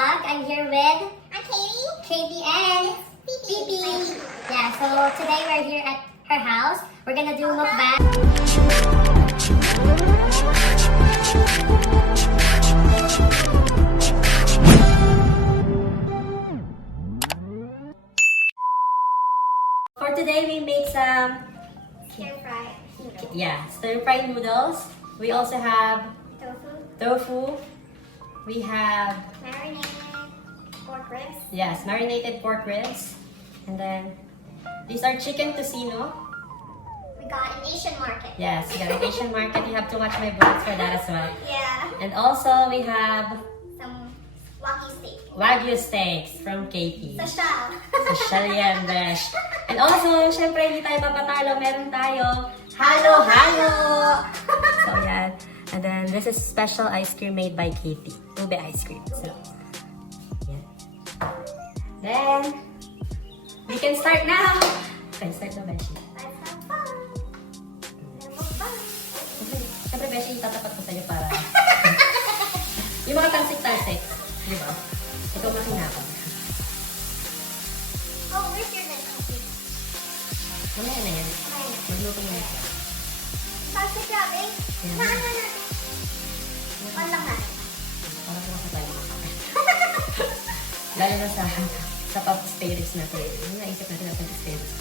vlog. I'm here with I'm Katie. Katie and Bibi. Yeah, so today we're here at her house. We're gonna do mukbang. For today, we make some Stir-fry noodles. stir-fry noodles. We also have tofu. We have Marinated pork ribs. marinated pork ribs. And then these are chicken tocino. We got an Asian market. Yes, we got an Asian market. You have to watch my vlogs for that as well. Yeah. And also we have Some wagyu steak. wagyu steaks from Katie. Sashal. Social yan, besh. And also, syempre, hindi tayo papatalo. Meron tayo halo-halo. So, yan. And then, this is special ice cream made by Katie. Ube ice cream. So, yan. Then, we can start now. Okay, start na, beshi. Let's have fun. Mukbang. Syempre, beshi, itatapat ko sa'yo para... yung mga tansik-tansik. Di ba? Ikaw makinakaw. Oh, where's your next coffee? Mamaya na yan. Magluto mo na siya. Bakit grabe? Yeah. Saan na natin? Pan lang natin. Parang mga tayo. Lalo na sa pop spirits natin. Yung naisip natin na pop spirits.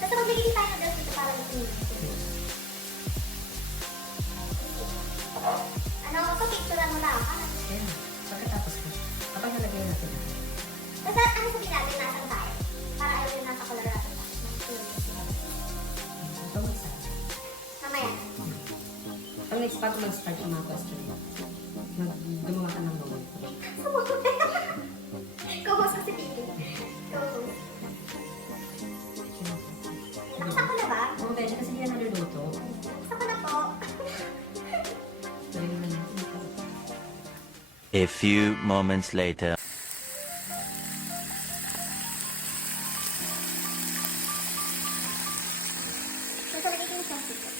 Kasi magbigay tayo ng dito para mag-init. Ano ako, picturean mo na ako. Kaya, pagkatapos ko, kapag nalagay natin na. Basta ano sabihin natin, nasan tayo? Para ayaw yung nasa Colorado tayo. Ito mag-start. Mamaya. Pag next mag-start yung mga question, gumawa ka ng moment. Kuhos kasi Bibi. Kuhos. Nakasa ko na ba? Oo, Besha, kasi hindi na naluluto. Nakasa ko na po. Lagay naman natin ito. A few moments later. Basta lagay ko yung sauce dito.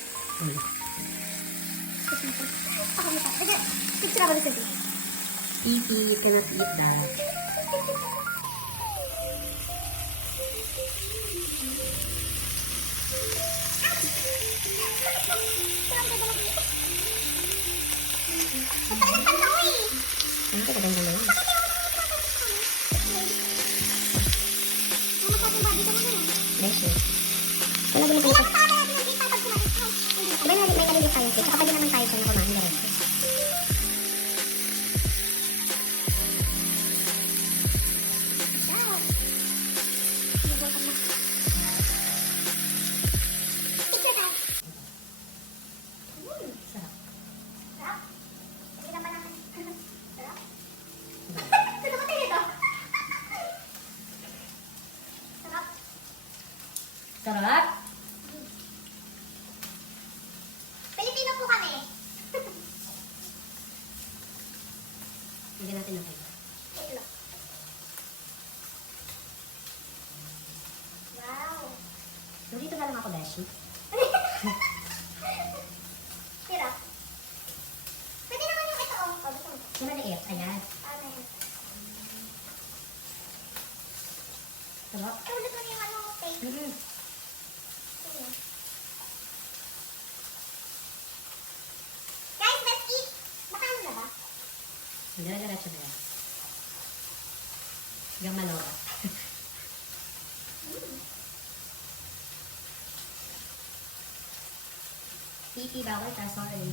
Ako na pa. Basta, picture ako dito. Eat, cannot eat that. Basta ilang pan ako eh. Ano ka ganda na yun? Mama sa ating barbie ka mo dun. Besha. Wala ba na Kaya kayo? kasama natin ang dito pag kumain. May nalilis tayo. Saka pwede naman tayo kung kumain na rin. Picture tayo. Sarap. Sarap. Hindi naman naman. Sarap. Sarap ko tayo ito. Sarap. Sarap? Pilipino po kami. Hindi natin natin. Ito. Wow. So, dito na lang ako, Beshi. Sarap. Pwede naman yung ito. Oh, gusto mo. Yung maliit, ayan. Ano yan? Sarap. Tulad mo na yung ano, taste. Mm-hmm. Guys, let's eat. Baka ano na ba? Dala-diretso na yan. Hanggang malora. Pipi, bawal ka, sorry.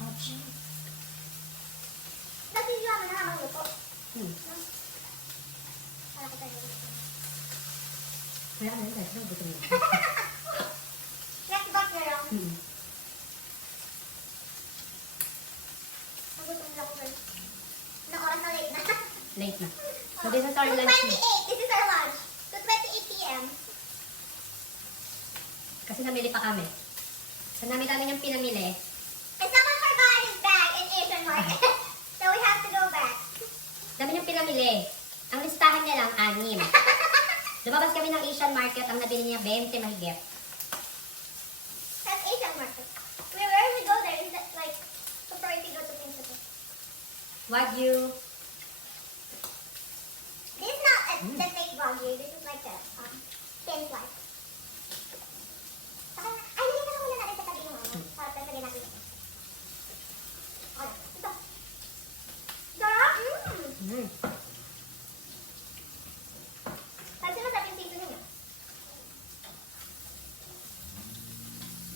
Oh, jeez. Nag-video mo na habang luto. Para kita yun. Kaya ano yun, guys, buto nila. Let's back na lang. Nagutom na ako girl. Na oras na late na. Late na. So, this is our lunch. 2:28. This is our lunch. 2:28 p.m. Kasi namili pa kami. So, namin yung pinamili. And someone forgot his bag in Asian market. So we have to go back. Dami yung pinamili. Ang listahan niya lang, 6. Lumabas kami ng Asian market, ang nabili niya 20 mahigit. That's Asian market. Wagyu. This is not the fake Wagyu. This is like the thin one. Ay, nilagyan na muna natin sa tabi yung ano. Para lagyan natin ito. Ano? Ito. Sarap! Kasi masarap yung seasoning niya.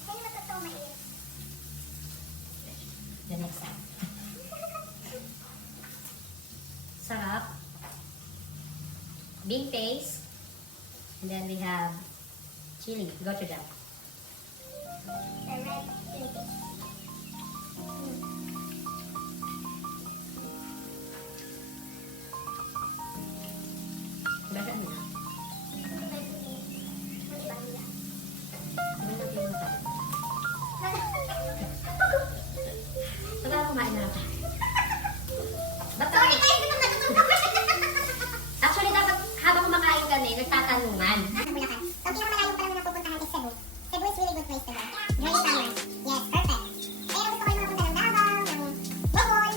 Kaya naman ito mainit. The next time. Sarap. Bean paste. And then we have chili, gochujang. The red chili paste. Basta ano na? Ito ba yung iba nila? Ano na pinunta? Saka kumain na ako. Ba't Sorry guys, dito matutulog. Actually, dapat habang kumakain kami, nagtatanungan. Bulacan. So, ang pinakamalayo pa lang na pupuntahan is Cebu. Cebu is really good place to go. During summer. Yes, perfect. Pero gusto ko yung mga punta ng Davao, ng Bohol.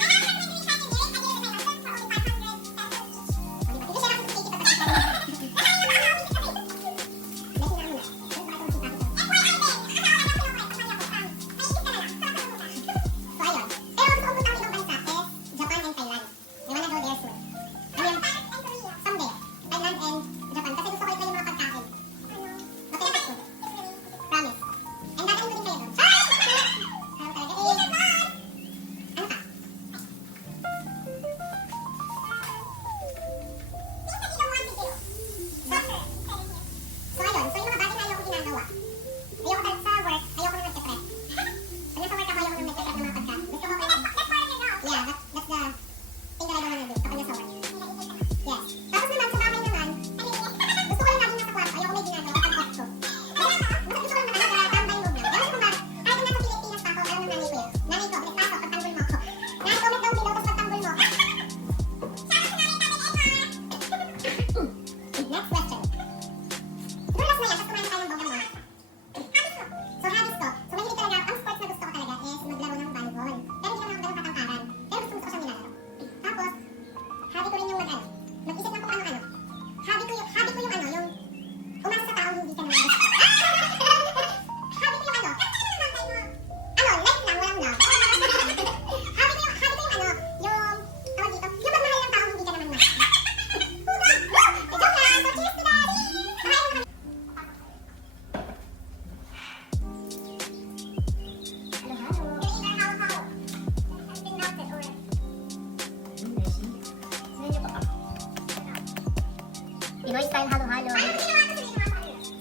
Pinoy style halo-halo.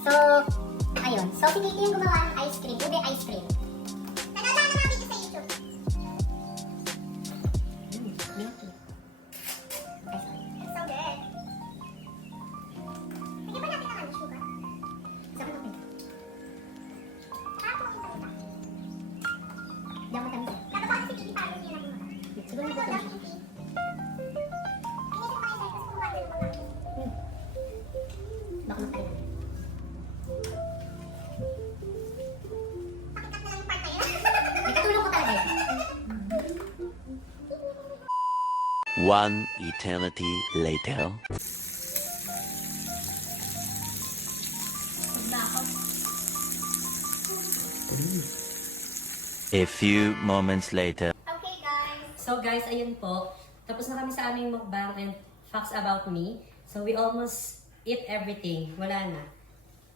So, ayun. So, si Kiki yung gumawa ng ice cream. Ube ice cream. Nanonood ng mga video sa YouTube. Milky. Okay, sorry. It's so good. Lagyan ba natin ng ano, sugar? Saan ka pwede? Parang kung kita. Hindi ako matamis eh. Dapat ako si Kiki para hindi natin mata. Siguro Ano nagbuto ba, na siya. Kiki? Inisip ko kayo guys, kasi kumuha din ako natin. Baka magtayo na. Pakikat na lang yung part na yun. May katulong ko talaga eh. One eternity later. A few moments later. Okay guys. So guys, ayun po. Tapos na kami sa aming mukbang and facts about me. So we almost eat everything. Wala na.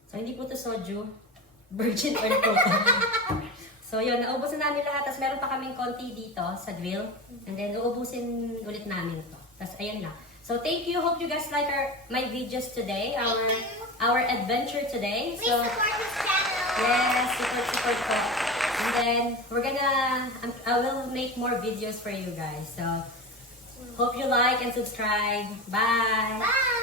So hindi po to soju. Virgin oil po to. So yun, naubos na namin lahat. Tapos meron pa kaming konti dito sa grill. And then uubusin ulit namin to. Tapos ayun na. So thank you. Hope you guys like my videos today. Our adventure today. Please support this channel. Yes, support po. And then, I will make more videos for you guys. So, hope you like and subscribe. Bye! Bye!